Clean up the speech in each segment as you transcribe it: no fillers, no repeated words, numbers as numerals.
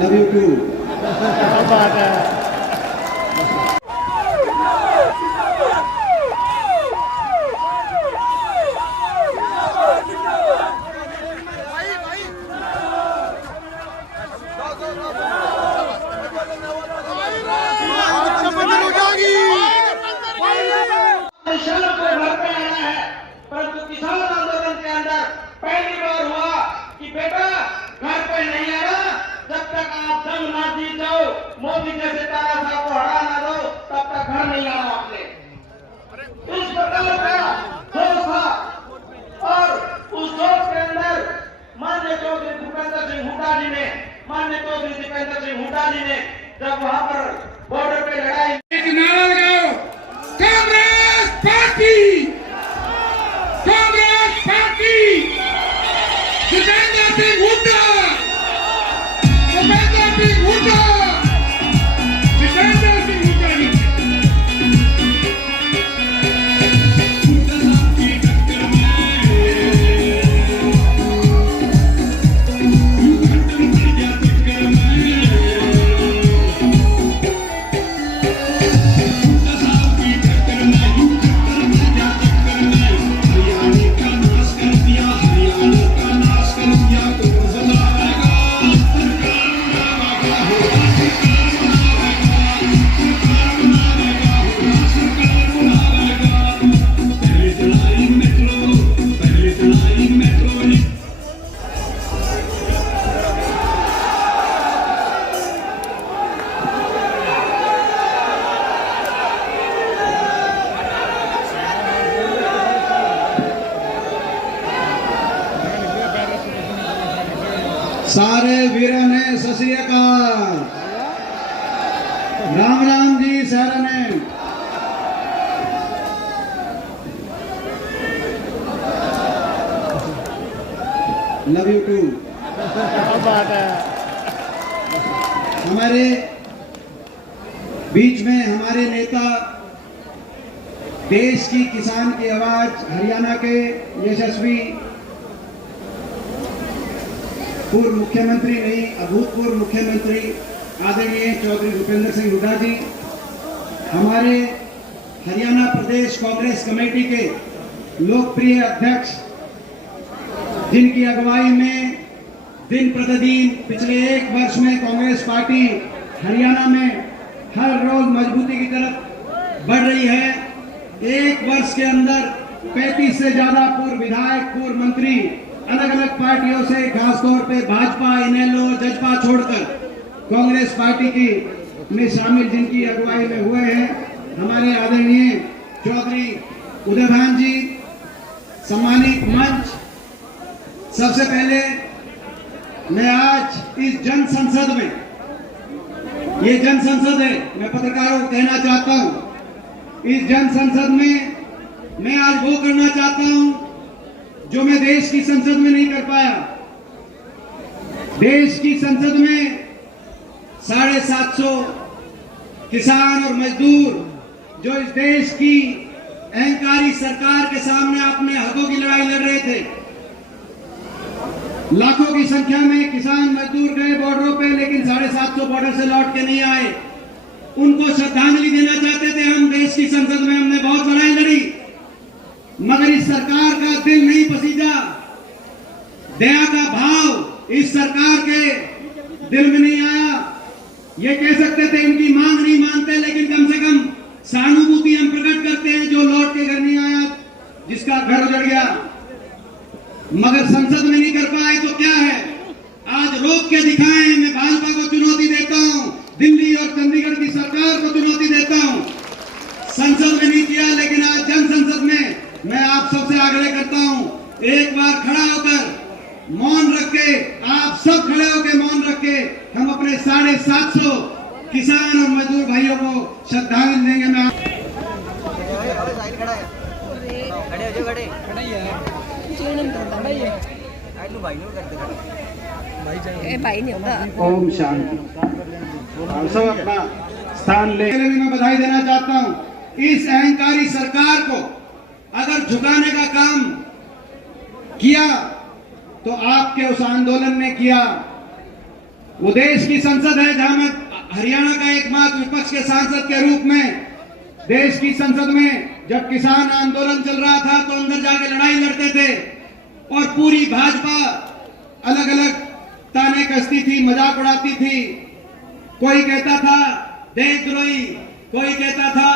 Love you too. बात है। परंतु किसान आंदोलन के अंदर पहली बार हुआ कि बेटा घर पे नहीं आना जब तक आप जंग ना जीत जाओ, मोदी जैसे तारा साहब को हरा ना दो, तब तक घर नहीं आना आपने। इस प्रकार का जोश था और उस जोश के अंदर माननीय चौधरी भूपेंद्र सिंह हुड्डा जी ने, माननीय चौधरी दीपेंद्र सिंह हुड्डा जी ने जब वहां पर बॉर्डर पे लड़ाई कांग्रेस पार्टी भूपेंद्र सिंह हुड्डा, भूपेंद्र सिंह हुड्डा, भूपेंद्र सिंह हुड्डा जी सारे वीरों ने सत श्री अकाल, राम राम जी सारा ने। Love you too. बात है। हमारे बीच में हमारे नेता, देश की किसान की आवाज, हरियाणा के यशस्वी पूर्व मुख्यमंत्री नहीं अभूतपूर्व मुख्यमंत्री आदरणीय चौधरी भूपेंद्र सिंह हुड्डा जी, हमारे हरियाणा प्रदेश कांग्रेस कमेटी के लोकप्रिय अध्यक्ष, जिनकी अगुवाई में दिन प्रतिदिन पिछले 1 वर्ष में कांग्रेस पार्टी हरियाणा में हर रोज मजबूती की तरफ बढ़ रही है। 1 वर्ष के अंदर 35 से ज्यादा पूर्व विधायक, पूर्व मंत्री अलग अलग पार्टियों से, खासतौर पे भाजपा, इनेलो, जजपा छोड़कर कांग्रेस पार्टी की में शामिल जिनकी अगुवाई में हुए हैं, हमारे आदरणीय चौधरी उदयभान जी, सम्मानित मंच, सबसे पहले मैं आज इस जन संसद में, ये जन संसद है, मैं पत्रकारों को कहना चाहता हूं, इस जन संसद में मैं आज वो करना चाहता हूं जो मैं देश की संसद में नहीं कर पाया। देश की संसद में 750 किसान और मजदूर जो इस देश की अहंकारी सरकार के सामने अपने हकों की लड़ाई लड़ रहे थे, लाखों की संख्या में किसान मजदूर गए बॉर्डरों पे, लेकिन 750 बॉर्डर से लौट के नहीं आए। उनको श्रद्धांजलि देना चाहते थे हम। देश की संसद में हमने बहुत लड़ाई लड़ी, मगर इस सरकार का दिल नहीं पसीजा, दया का भाव इस सरकार के दिल में नहीं आया। ये कह सकते थे इनकी मांग नहीं मानते, लेकिन कम से कम सहानुभूति हम प्रकट करते हैं जो लौट के घर नहीं आया, जिसका घर उजड़ गया, मगर संसद में नहीं कर पाए तो क्या है, आज रोक के दिखाएं। मैं भाजपा को चुनौती देता हूं, दिल्ली और चंडीगढ़ की सरकार को चुनौती देता हूं। संसद में नहीं किया, लेकिन आज जन संसद में मैं आप सबसे आग्रह करता हूं, एक बार खड़ा होकर मौन रख के, आप सब खड़े होकर मौन रख के हम अपने 750 किसान और मजदूर भाइयों को श्रद्धांजलि देंगे। मैं ओम शांति। सब अपना स्थान ले। मैं बधाई देना चाहता हूं इस अहंकारी सरकार को। अगर झुकाने का काम किया तो आपके उस आंदोलन ने किया, वो देश की संसद है जहां मैं हरियाणा का एकमात्र विपक्ष के सांसद के रूप में देश की संसद में जब किसान आंदोलन चल रहा था तो अंदर जाके लड़ाई लड़ते थे और पूरी भाजपा अलग अलग ताने कसती थी, मजाक उड़ाती थी। कोई कहता था देशद्रोही, कोई कहता था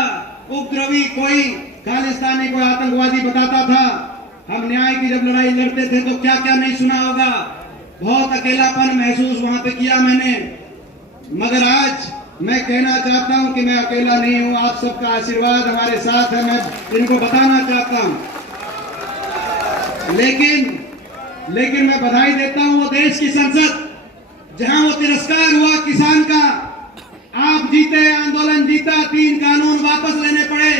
उपद्रवी, कोई खालिस्तानी, कोई आतंकवादी बताता था। हम न्याय की जब लड़ाई लड़ते थे तो क्या क्या नहीं सुना होगा। बहुत अकेलापन महसूस वहां पे किया मैंने, मगर आज मैं कहना चाहता हूं कि मैं अकेला नहीं हूं। आप सबका आशीर्वाद हमारे साथ है, मैं इनको बताना चाहता हूं। लेकिन मैं बधाई देता हूं वो देश की संसद जहां वो तिरस्कार हुआ किसान का। आप जीते, आंदोलन जीता, 3 कानून वापस लेने पड़े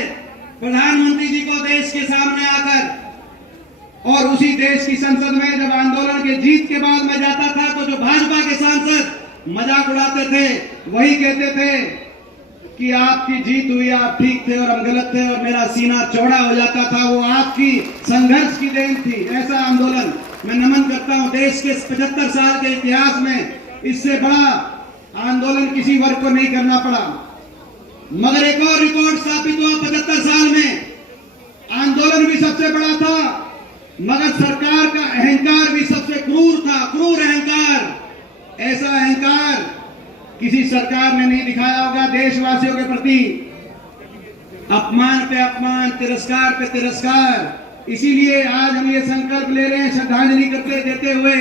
प्रधानमंत्री जी को देश के सामने आकर। और उसी देश की संसद में जब आंदोलन के जीत के बाद मैं जाता था तो जो भाजपा के सांसद मजाक उड़ाते थे, वही कहते थे कि आपकी जीत हुई, आप ठीक थे और हम गलत थे और मेरा सीना चौड़ा हो जाता था। वो आपकी संघर्ष की देन थी। ऐसा आंदोलन मैं नमन करता हूं। देश के 75 साल के इतिहास में इससे बड़ा आंदोलन किसी वर्ग को नहीं करना पड़ा। मगर एक और रिकॉर्ड स्थापित हुआ 75 साल में। आंदोलन भी सबसे बड़ा था, मगर सरकार का अहंकार भी सबसे क्रूर था, क्रूर अहंकार। ऐसा अहंकार किसी सरकार ने नहीं दिखाया होगा देशवासियों के प्रति। अपमान पे अपमान, तिरस्कार पे तिरस्कार। इसीलिए आज हम ये संकल्प ले रहे हैं श्रद्धांजलि करते देते हुए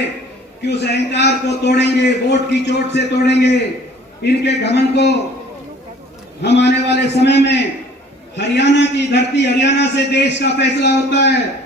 कि उस अहंकार को तोड़ेंगे, वोट की चोट से तोड़ेंगे इनके घमंड को। हम आने वाले समय में हरियाणा की धरती, हरियाणा से देश का फैसला होता है।